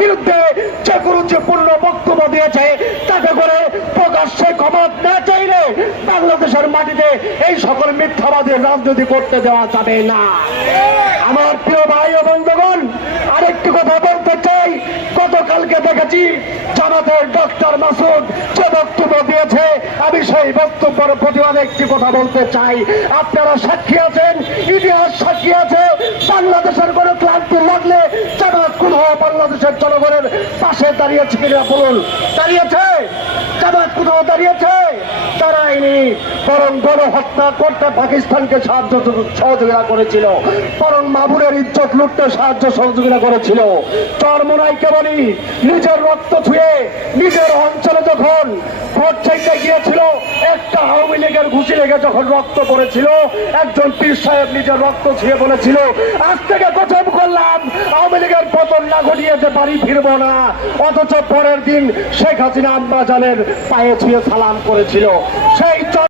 বিরুদ্ধে যে গুরুত্বপূর্ণ বক্তব্য দিয়েছে তাকে করে প্রকাশ্যে ক্ষমা না চাইলে বাংলাদেশের মাটিতে এই সকল মিথ্যাবাদের রাজনীতি করতে দেওয়া যাবে না। আমার প্রিয় ভাই ও বন্ধুগণ, আরেকটি কথা বলতে চাই। গতকালকে দেখেছি জামাতের ডক্টর মাসুদ যে বক্তব্য দিয়েছে, আমি সেই বক্তব্যের প্রতিবাদে একটি কথা বলতে চাই। আপনারা সাক্ষী আছেন, ইতিহাস সাক্ষী আছে, বাংলাদেশের কোনো ক্লান্তি লাগলে জামাত কোথাও বাংলাদেশের জনগণের পাশে দাঁড়িয়েছে কিনা বলুন? দাঁড়িয়েছে? জামাত কোথাও দাঁড়িয়েছে? দাঁড়ায়নি, বরং গণহত্যা করতে পাকিস্তানকে সহযোগিতা করেছিল, বরং মামুনের ইজ্জত লুটতে সহযোগিতা করেছিল। চরমোনাইকে বলি, নিজের রক্ত ছুঁয়ে নিজের অঞ্চলে যখন ভোট চাইতে গিয়েছিল, একটা আওয়ামী লীগের ঘুষি লেগে যখন রক্ত পড়েছিল, একজন পীর সাহেব নিজের রক্ত ছুঁয়ে বলেছিল, আজ থেকে কসম করলাম আওয়ামী লীগের পতন না ঘটিয়ে যে বাড়ি ফিরবো না। অথচ পরের দিন শেখ হাসিনা আম্বাজানের পায়ে ছুঁয়ে সালাম করেছিল। সেই